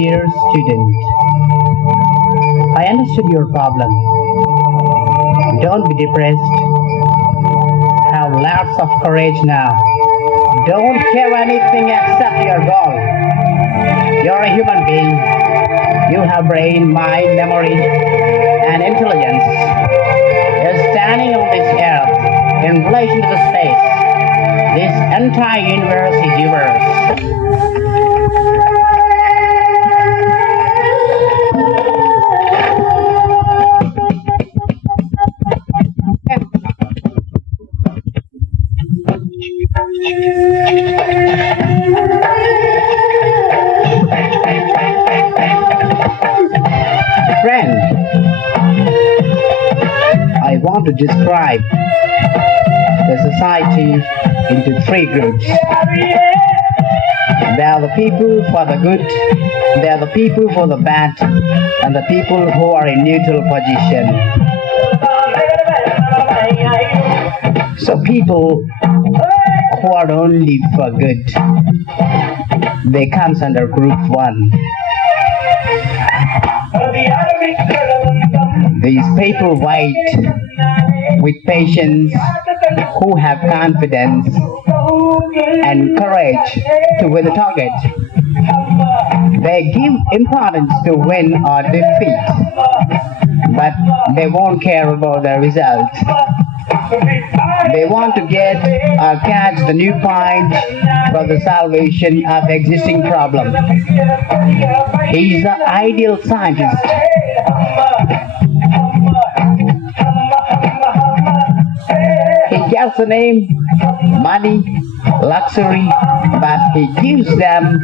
Dear student, I understood your problem. Don't be depressed. Have lots of courage now. Don't care anything except your goal. You're a human being. You have brain, mind, memory, and intelligence. You're standing on this earth in relation to the space. This entire universe is yours. Friend, I want to describe the society into three groups. There are the people for the good, there are the people for the bad, and the people who are in neutral position. So people who are only for good, they comes under group one. These people wait with patience, who have confidence and courage to win the target. They give importance to win or defeat, but they won't care about the result. They want to get or catch the new point for the salvation of existing problem. He is the ideal scientist. He gets the name, money, luxury, but he gives them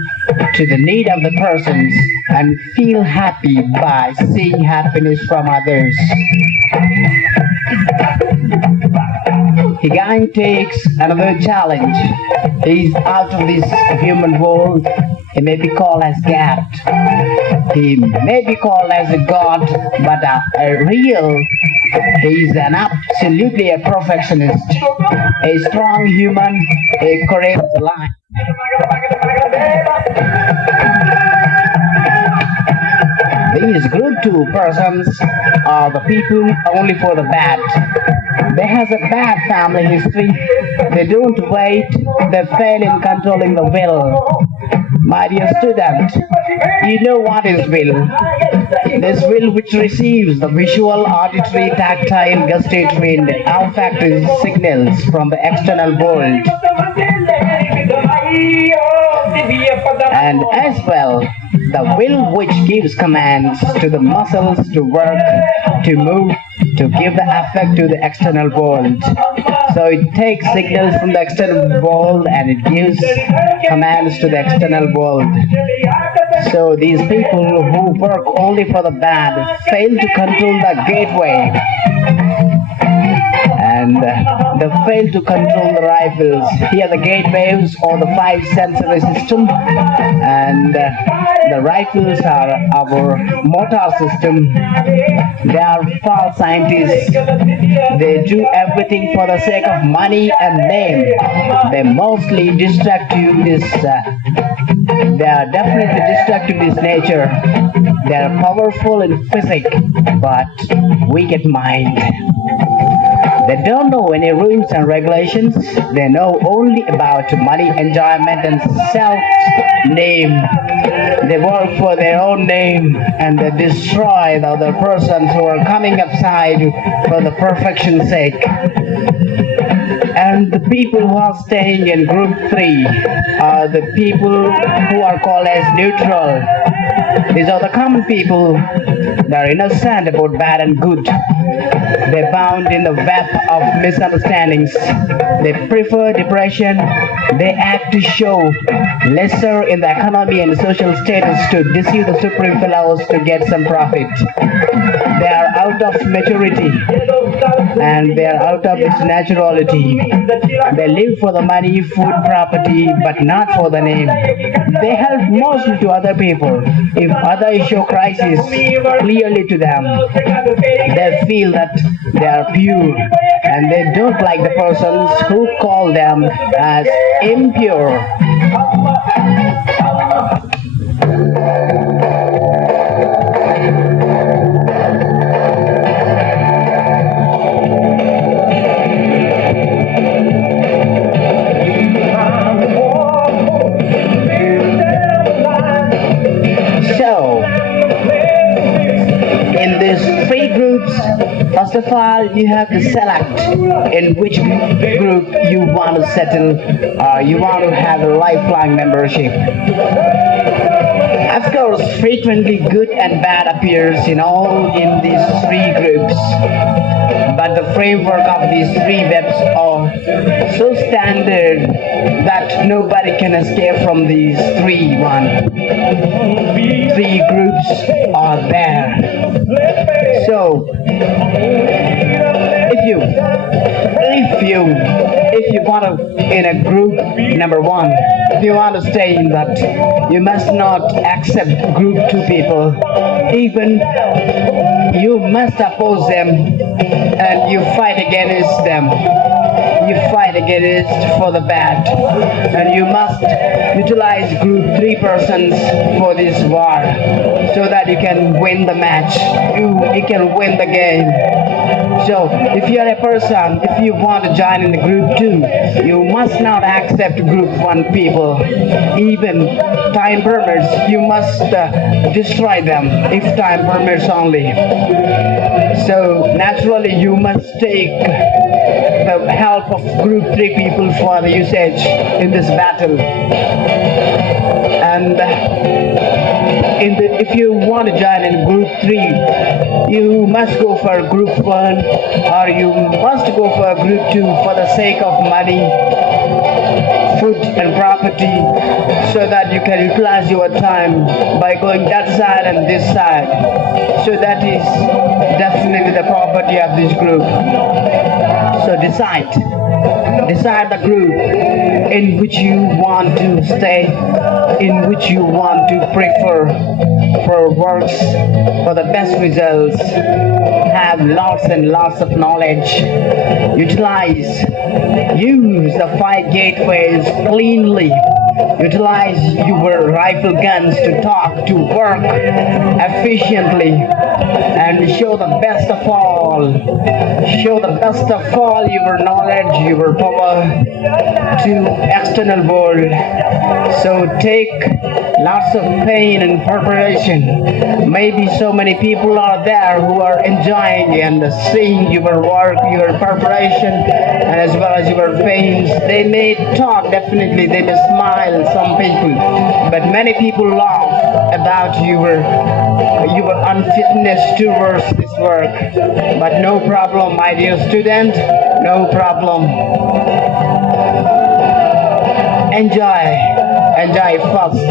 to the need of the persons and feel happy by seeing happiness from others. He again takes another challenge. He's out of this human world. He may be called as God. He may be called as a God, but a real, he's an absolutely a perfectionist, a strong human, a courageous lion. These group two persons are the people only for the bad. They have a bad family history. They don't wait. They fail in controlling the will. My dear student, you know what is will. This will which receives the visual, auditory, tactile, gustatory, and olfactory signals from the external world. And as well, the will which gives commands to the muscles to work, to move, to give the effect to the external world. So it takes signals from the external world and it gives commands to the external world. So these people who work only for the bad fail to control the gateway. And they fail to control the rifles. Here the gateways or the five sensory system, and the rifles are our motor system. They are false scientists. They do everything for the sake of money and name. They mostly destructive this. They are definitely destructive this nature. They are powerful in physics, but weak at mind. They don't know any rules and regulations. They know only about money, enjoyment, and self-name. They work for their own name and they destroy the other persons who are coming upside for the perfection's sake. And the people who are staying in group 3 are the people who are called as neutral. These are the common people that are innocent about bad and good. They're bound in the web of misunderstandings. They prefer depression. They act to show lesser in the economy and social status to deceive the supreme fellows to get some profit. They are out of maturity and they are out of its naturality. They live for the money, food, property, but not for the name. They help mostly to other people. If others show crisis clearly to them, they feel that they are pure and they don't like the persons who call them as impure. groups. First of all, you have to select in which group you want to settle or you want to have a lifelong membership. Of course, frequently good and bad appears in these three groups. But the framework of these three webs are so standard that nobody can escape from these three groups are there. So if you want to in a group number one, if you want to stay in that, you must not accept group two people. Even you must oppose them and you fight against them. You fight against for the bad, and you must utilize group three persons for this war so that you can win the match. You can win the game. So if you are a person, if you want to join in the group 2, you must not accept group 1 people. Even time permits, you must destroy them if time permits only. So naturally you must take the help of group 3 people for the usage in this battle. And if you want to join in group 3, you must go for group 1 or you must go for group 2 for the sake of money, food and property, so that you can utilize your time by going that side and this side. So that is definitely the property of this group. So decide the group in which you want to stay, in which you want to prefer for works, for the best results. Have lots and lots of knowledge. Use the 5 gateways cleanly. Utilize your rifle guns to talk, to work efficiently, and show the best of all. Show the best of all your knowledge, your power to external world. So take lots of pain and preparation. Maybe so many people are there who are enjoying and seeing your work, your preparation, and as well as your pains. They may talk, definitely, they may smile, some people, but many people laugh about your unfitness towards this work. But no problem, my dear student, no problem. Enjoy first.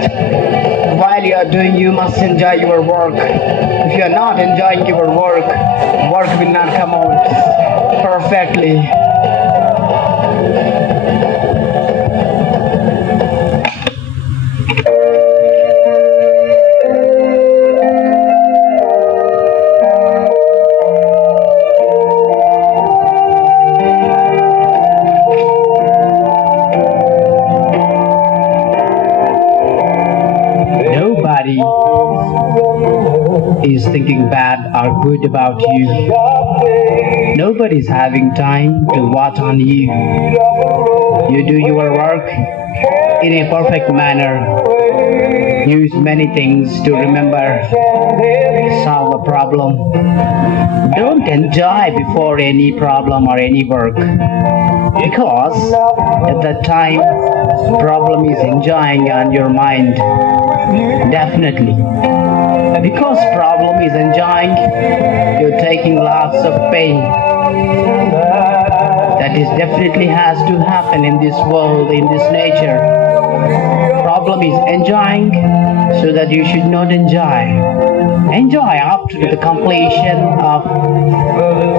While you are doing, you must enjoy your work. If you are not enjoying your work will not come out perfectly. Is thinking bad or good about you. Nobody's having time to watch on you. You do your work in a perfect manner. Use many things to remember, solve a problem. Don't enjoy before any problem or any work, because at that time problem is enjoying on your mind. Definitely. Because problem is enjoying, you're taking lots of pain. That is definitely has to happen in this world, in this nature. Problem is enjoying, so that you should not enjoy. Enjoy after the completion of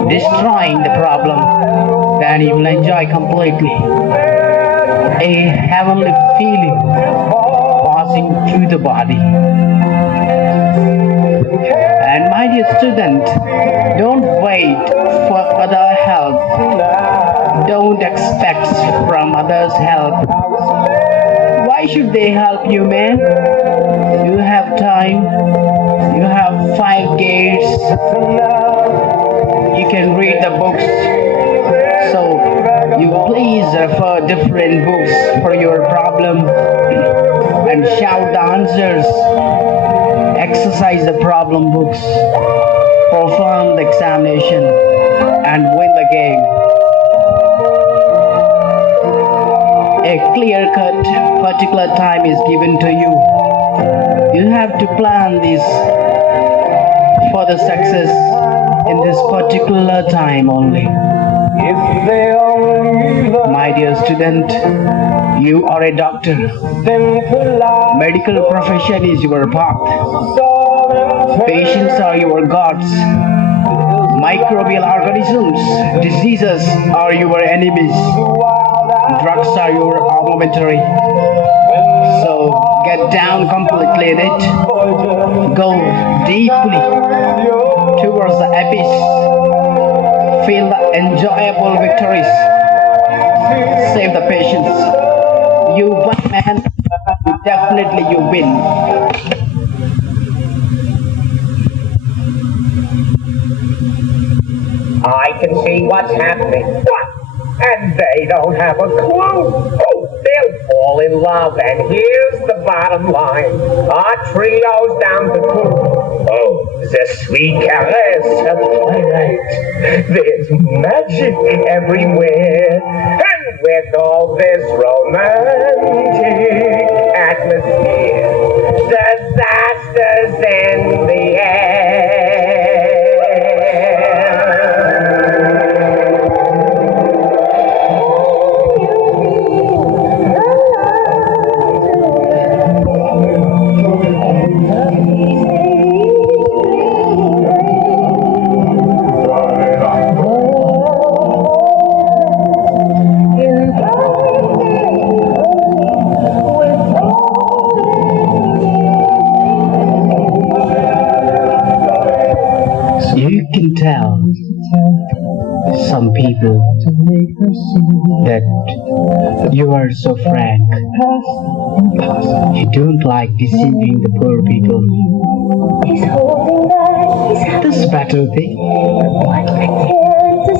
destroying the problem, then you will enjoy completely. A heavenly feeling passing through the body. And my dear student, don't wait for other help. Don't expect from others help. Why should they help you, man? You have time. You have 5 gates. You can read the books. So you please refer different books for your problem and shout the answers. Exercise the problem books. perform the examination and win the game. A clear-cut, particular time is given to you. You have to plan this for the success in this particular time only. My dear student, you are a doctor. Medical profession is your path. Patients are your gods. Microbial organisms, diseases are your enemies. Drugs are your armamentary. So get down completely in it. Go deeply towards the abyss. Feel the enjoyable victories. Save the patients. You win, man. Definitely you win. I can see what's happening. What? And they don't have a clue. Oh, they'll fall in love. And here's the bottom line. Our trio's down to two. Oh, the sweet caress of twilight. There's magic everywhere. And with all this romantic atmosphere, disasters in the air. You can tell some people that you are so frank. You don't like deceiving the poor people. That's better thing.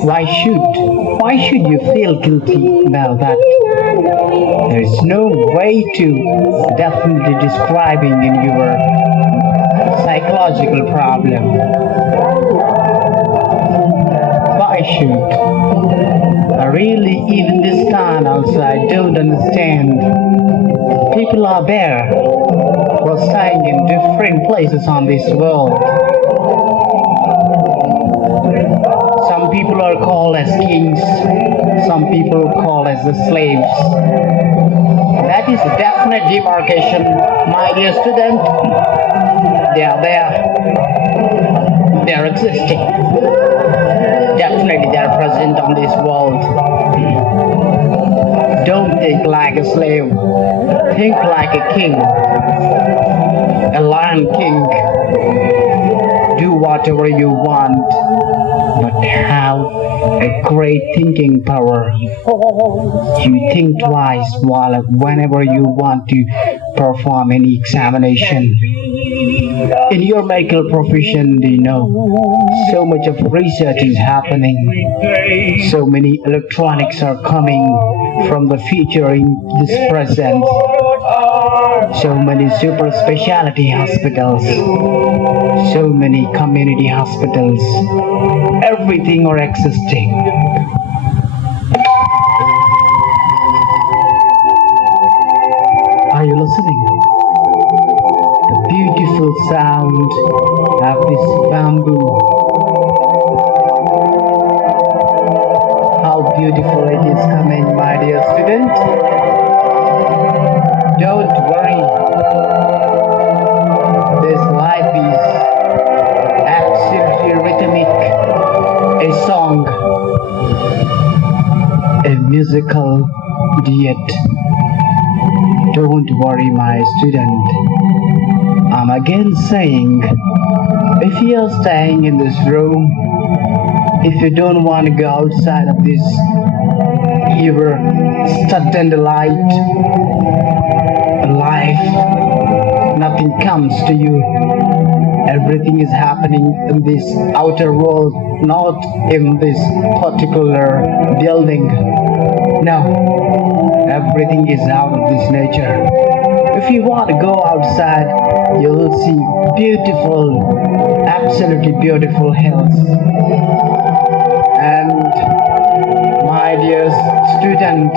Why should you feel guilty about that? There is no way to definitely describing in your psychological problem. Why should? Really, even this time also, I don't understand. People are there who are staying in different places on this world. Some people are called as kings, some people are called as the slaves. That is a definite demarcation, my dear student. They are there. They are existing. Definitely they are present on this world. Don't think like a slave. Think like a king. A lion king. Do whatever you want, but have a great thinking power. You think twice whenever you want to perform any examination. In your medical profession, you know, so much of research is happening. So many electronics are coming from the future in this present. So many super specialty hospitals. So many community hospitals. Everything are existing. Are you listening? The beautiful sound of this bamboo. How beautiful it is coming, my dear student. Don't worry. This life is absolutely rhythmic. A song. A musical duet. Don't worry, my student. I'm again saying, if you're staying in this room, if you don't want to go outside of this, your stunned light, life, nothing comes to you. Everything is happening in this outer world, not in this particular building. No, everything is out of this nature. If you want to go outside, you will see beautiful, absolutely beautiful hills. And my dear student,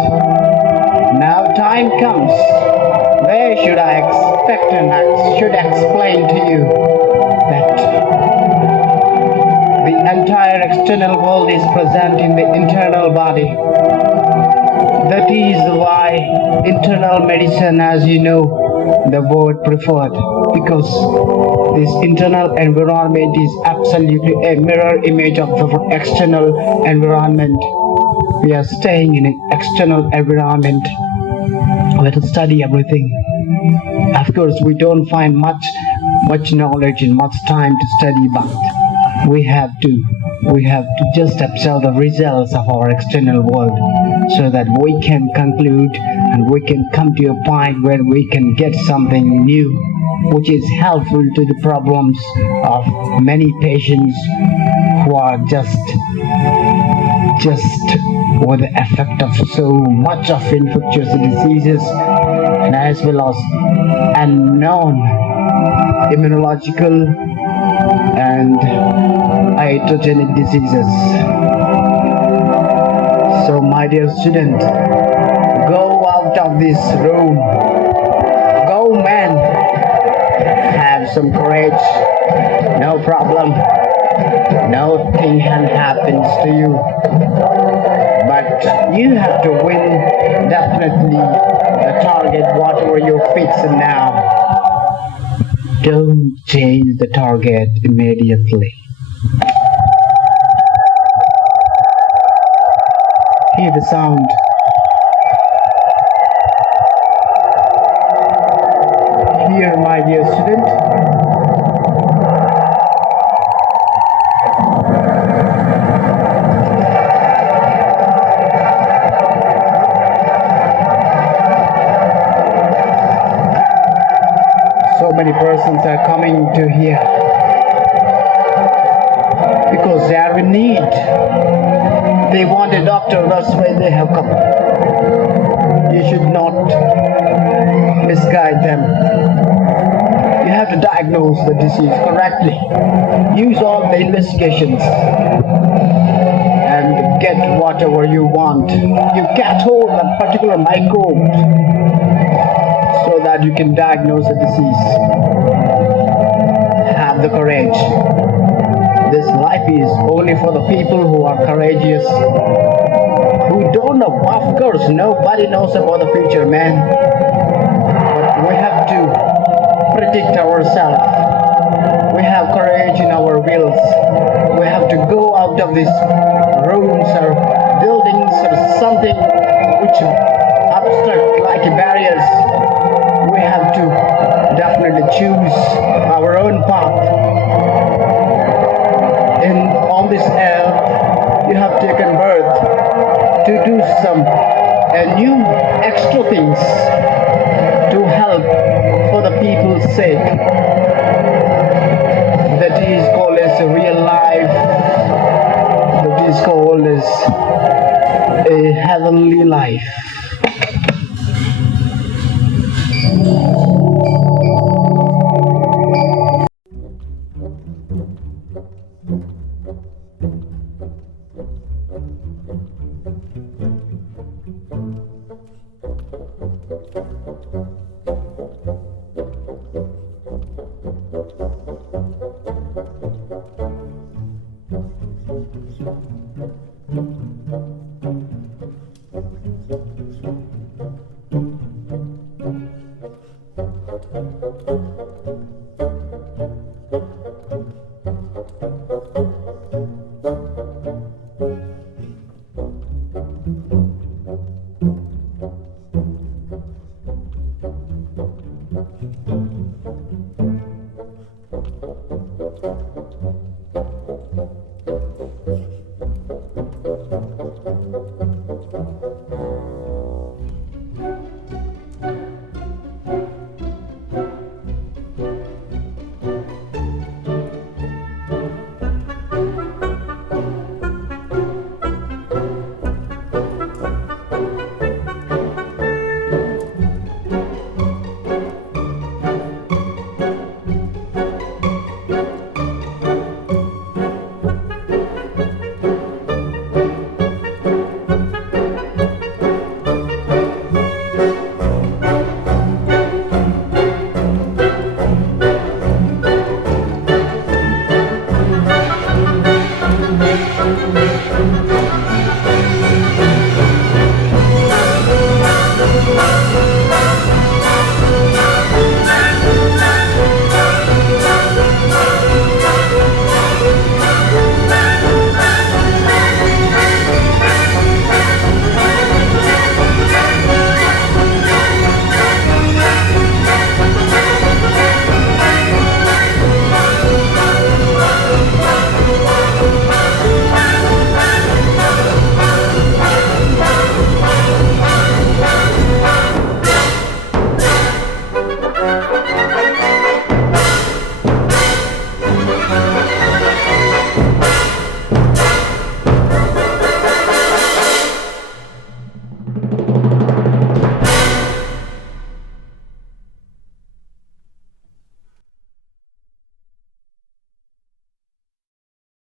now time comes. Where should I expect and I should explain to you that the entire external world is present in the internal body. That is why internal medicine, as you know, the word preferred, because this internal environment is absolutely a mirror image of the external environment. We are staying in an external environment. We have to study everything. Of course, we don't find much knowledge and much time to study, but we have to just observe the results of our external world so that we can conclude and we can come to a point where we can get something new which is helpful to the problems of many patients who are just with the effect of so much of infectious diseases and as well as unknown immunological and iatrogenic diseases. So my dear student, go out of this room. Go man. Have some courage. No problem. Nothing happens to you. But you have to win definitely the target whatever you fix now. Don't change the target immediately. Hear the sound. Here, my dear student. So many persons are coming to here because they are in need. They want a doctor, that's why they have come. You should not misguide them. You have to diagnose the disease correctly. Use all the investigations and get whatever you want. You get hold of a particular microbe so that you can diagnose the disease. Have the courage. This life is only for the people who are courageous, who don't know. Of course, nobody knows about the future, man. But we have to predict ourselves. We have courage in our wills. We have to go out of these rooms or buildings or something which abstract like barriers. We have to definitely choose our own path. On this earth, you have taken birth to do some new extra things to help for the people's sake. That is called as a real life. That is called as a heavenly life.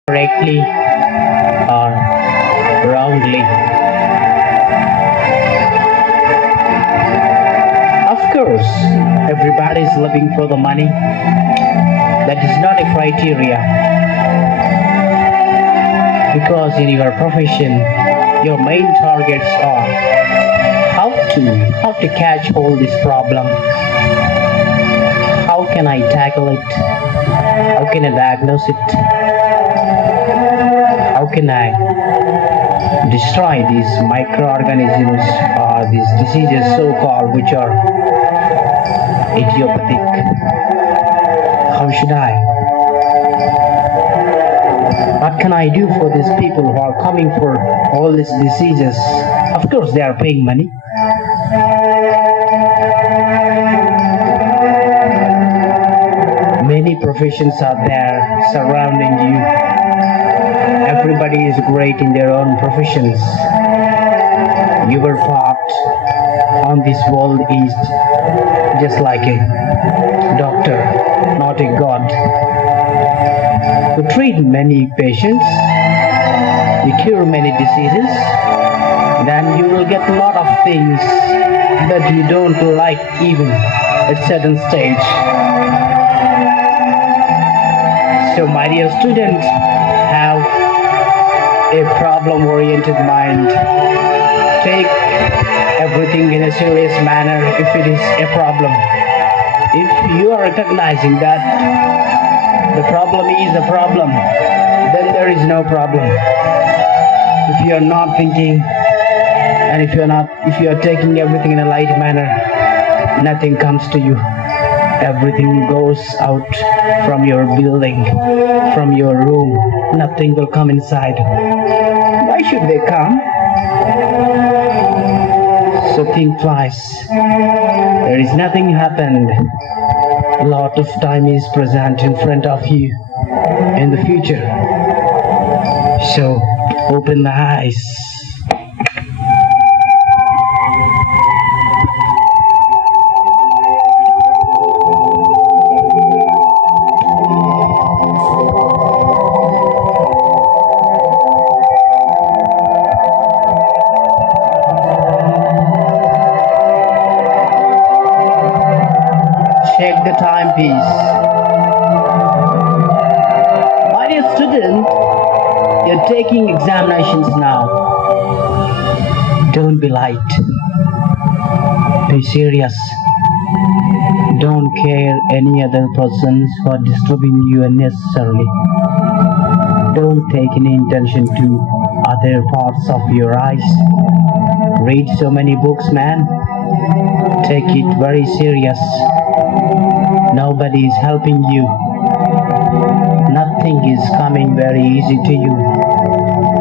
correctly or wrongly. Of course, everybody is looking for the money. That is not a criteria because in your profession, your main targets are how to catch all this problem. How can I tackle it? How can I diagnose it? How can I destroy these microorganisms or these diseases so-called which are idiopathic? How should I? What can I do for these people who are coming for all these diseases? Of course they are paying money. Many professions are there surrounding you. Everybody is great in their own professions. Your part on this world is just like a doctor, not a god. You treat many patients, you cure many diseases, then you will get a lot of things that you don't like even at certain stage. So my dear student, have a problem-oriented mind. Take everything in a serious manner if it is a problem. If you are recognizing that the problem is a problem, then there is no problem. If you are not thinking and if you are taking everything in a light manner, nothing comes to you. Everything goes out from your building, from your room. Nothing will come inside. Why should they come? So think twice. There is nothing happened. A lot of time is present in front of you in the future. So open the eyes. Check the timepiece. My dear student, you're taking examinations now. Don't be light. Be serious. Don't care any other persons who are disturbing you unnecessarily. Don't take any intention to other parts of your eyes. Read so many books, man. Take it very serious. Nobody is helping you. Nothing is coming very easy to you.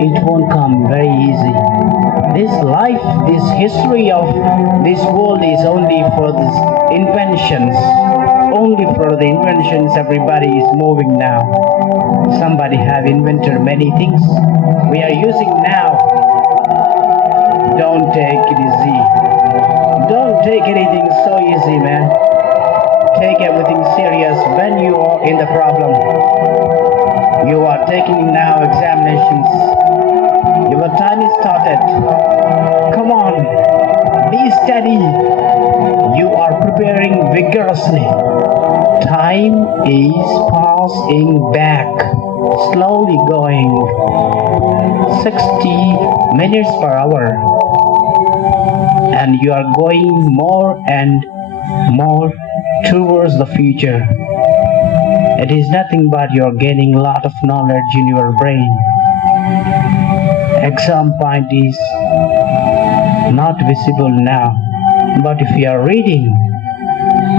It won't come very easy. This life, this history of this world is only for the inventions. Only for the inventions everybody is moving now. Somebody have invented many things we are using now. Don't take it easy. Don't take anything so easy, man. Take everything serious when you are in the problem. You are taking now examinations. Your time is started. Come on, be steady. You are preparing vigorously. Time is passing back, slowly going. 60 minutes per hour. And you are going more and more towards the future. It is nothing but you're gaining a lot of knowledge in your brain. Exam point is not visible now, but if you are reading,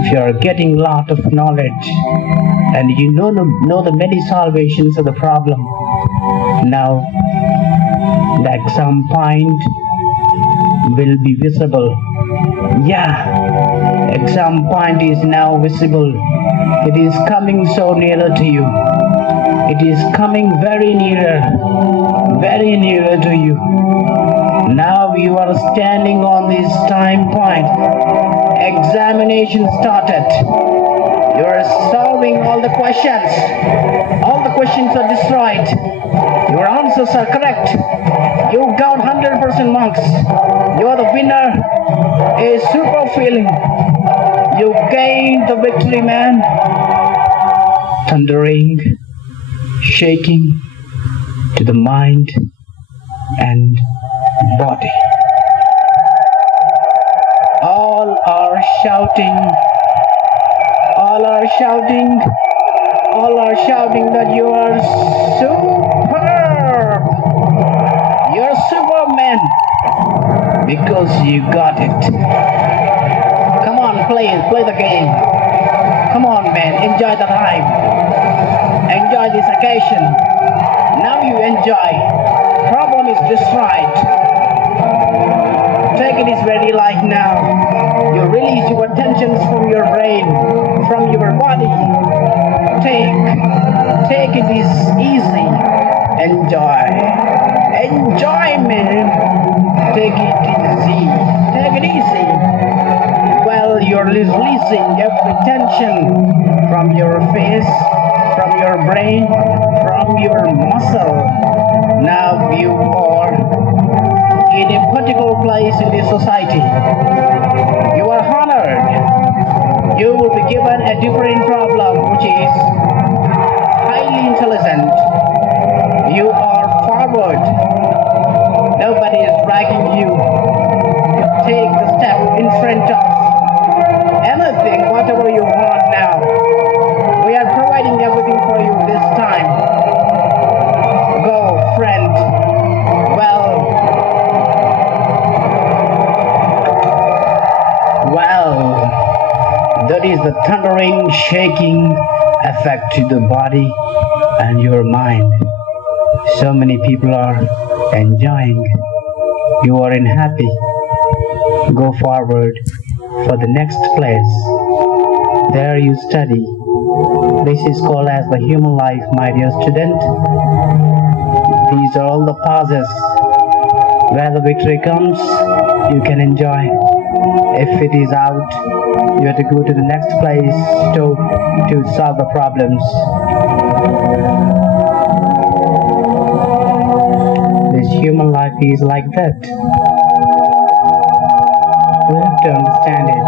if you are getting a lot of knowledge and you know the many salvations of the problem, now the exam point will be visible. Yeah, exam point is now visible. It is coming so nearer to you. It is coming very nearer to you. Now you are standing on this time point. Examination started. You are so solving all the questions. All the questions are destroyed. Your answers are correct. You got 100% marks. You're the winner. A super feeling. You gained the victory, man. Thundering, shaking to the mind and body. All are shouting. All are shouting. All are shouting that you are superb. You're Superman because you got it. Come on, play the game. Come on, man, enjoy the time. Enjoy this occasion. Now you enjoy. Problem is destroyed. Take it is very light now. You release your tensions from your brain, from your body. Take it is easy. Enjoy. Enjoy, man. Take it easy. Take it easy. Well, you're releasing every tension from your face, from your brain, from your muscle. Now you are in a particular place in this society. You are honored. You will be given a different problem, which is highly intelligent. You are forward. Nobody is dragging you. You take the step in front of anything, whatever you want now. We are providing everything for you this time. Go, friend. Well, that is the thundering, shaking effect to the body and your mind. So many people are enjoying. You are in happy. Go forward for the next place. There you study. This is called as the human life, my dear student. These are all the pauses. Where the victory comes, you can enjoy. If it is out, you have to go to the next place to solve the problems. This human life is like that. We have to understand it.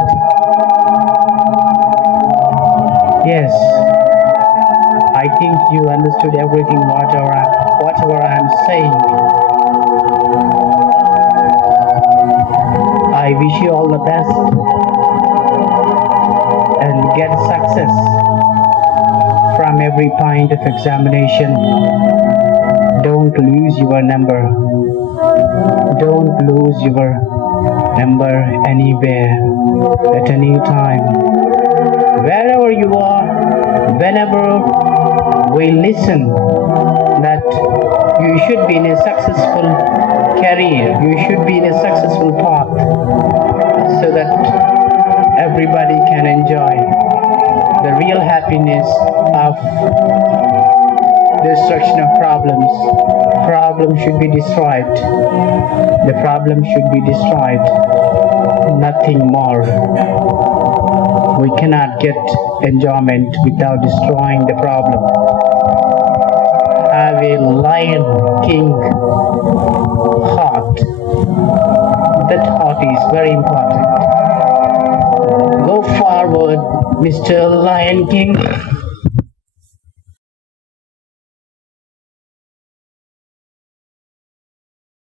Yes, I think you understood everything, whatever I'm saying. I wish you all the best and get success from every point of examination. Don't lose your number. Don't lose your number anywhere, at any time. Wherever you are, whenever we listen that you should be in a successful career, you should be in a successful path, so that everybody can enjoy the real happiness of destruction of problems. Problem should be destroyed. The problem should be destroyed. Nothing more. We cannot get enjoyment without destroying the problem. Have a lion king heart. That heart is very important. Go forward, Mr. Lion King.